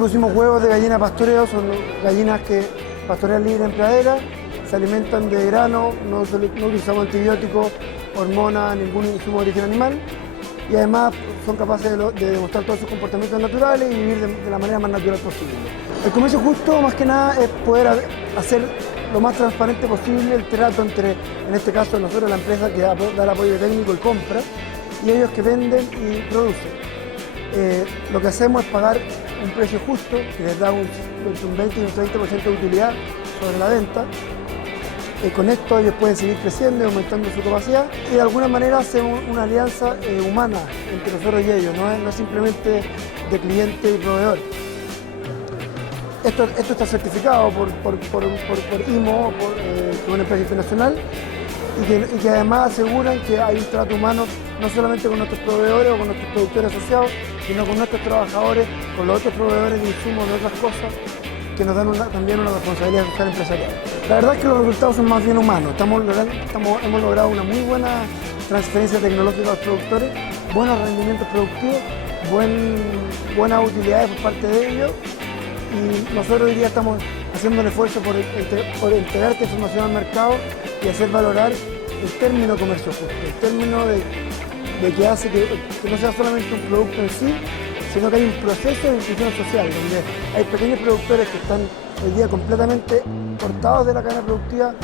producimos huevos de gallina pastoreo, son gallinas que pastorean libre en pradera, se alimentan de grano, no utilizamos antibióticos, hormonas, ningún insumo de origen animal y además son capaces de demostrar todos sus comportamientos naturales y vivir de la manera más natural posible. El comercio justo más que nada es poder hacer lo más transparente posible el trato entre, en este caso nosotros, la empresa que da el apoyo técnico y compra, y ellos que venden y producen. Lo que hacemos es pagar un precio justo que les da un 20 y un 30% de utilidad sobre la venta. Con esto ellos pueden seguir creciendo y aumentando su capacidad y de alguna manera hacemos una alianza humana entre nosotros y ellos, no es simplemente de cliente y proveedor. Esto está certificado por IMO, que es una empresa internacional, y que además aseguran que hay un trato humano no solamente con nuestros proveedores o con nuestros productores asociados, sino con nuestros trabajadores, con los otros proveedores de insumos, de otras cosas, que nos dan también una responsabilidad social empresarial. La verdad es que los resultados son más bien humanos. Hemos logrado una muy buena transferencia tecnológica a los productores, buenos rendimientos productivos, buenas utilidades por parte de ellos, y nosotros hoy día estamos haciendo un esfuerzo por entregar esta información al mercado y hacer valorar el término comercio justo, el término de que hace que no sea solamente un producto en sí, sino que hay un proceso de inclusión social, donde hay pequeños productores que están hoy día completamente cortados de la cadena productiva,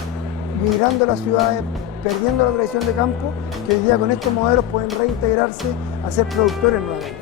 migrando a las ciudades, perdiendo la tradición de campo, que hoy día con estos modelos pueden reintegrarse a ser productores nuevamente.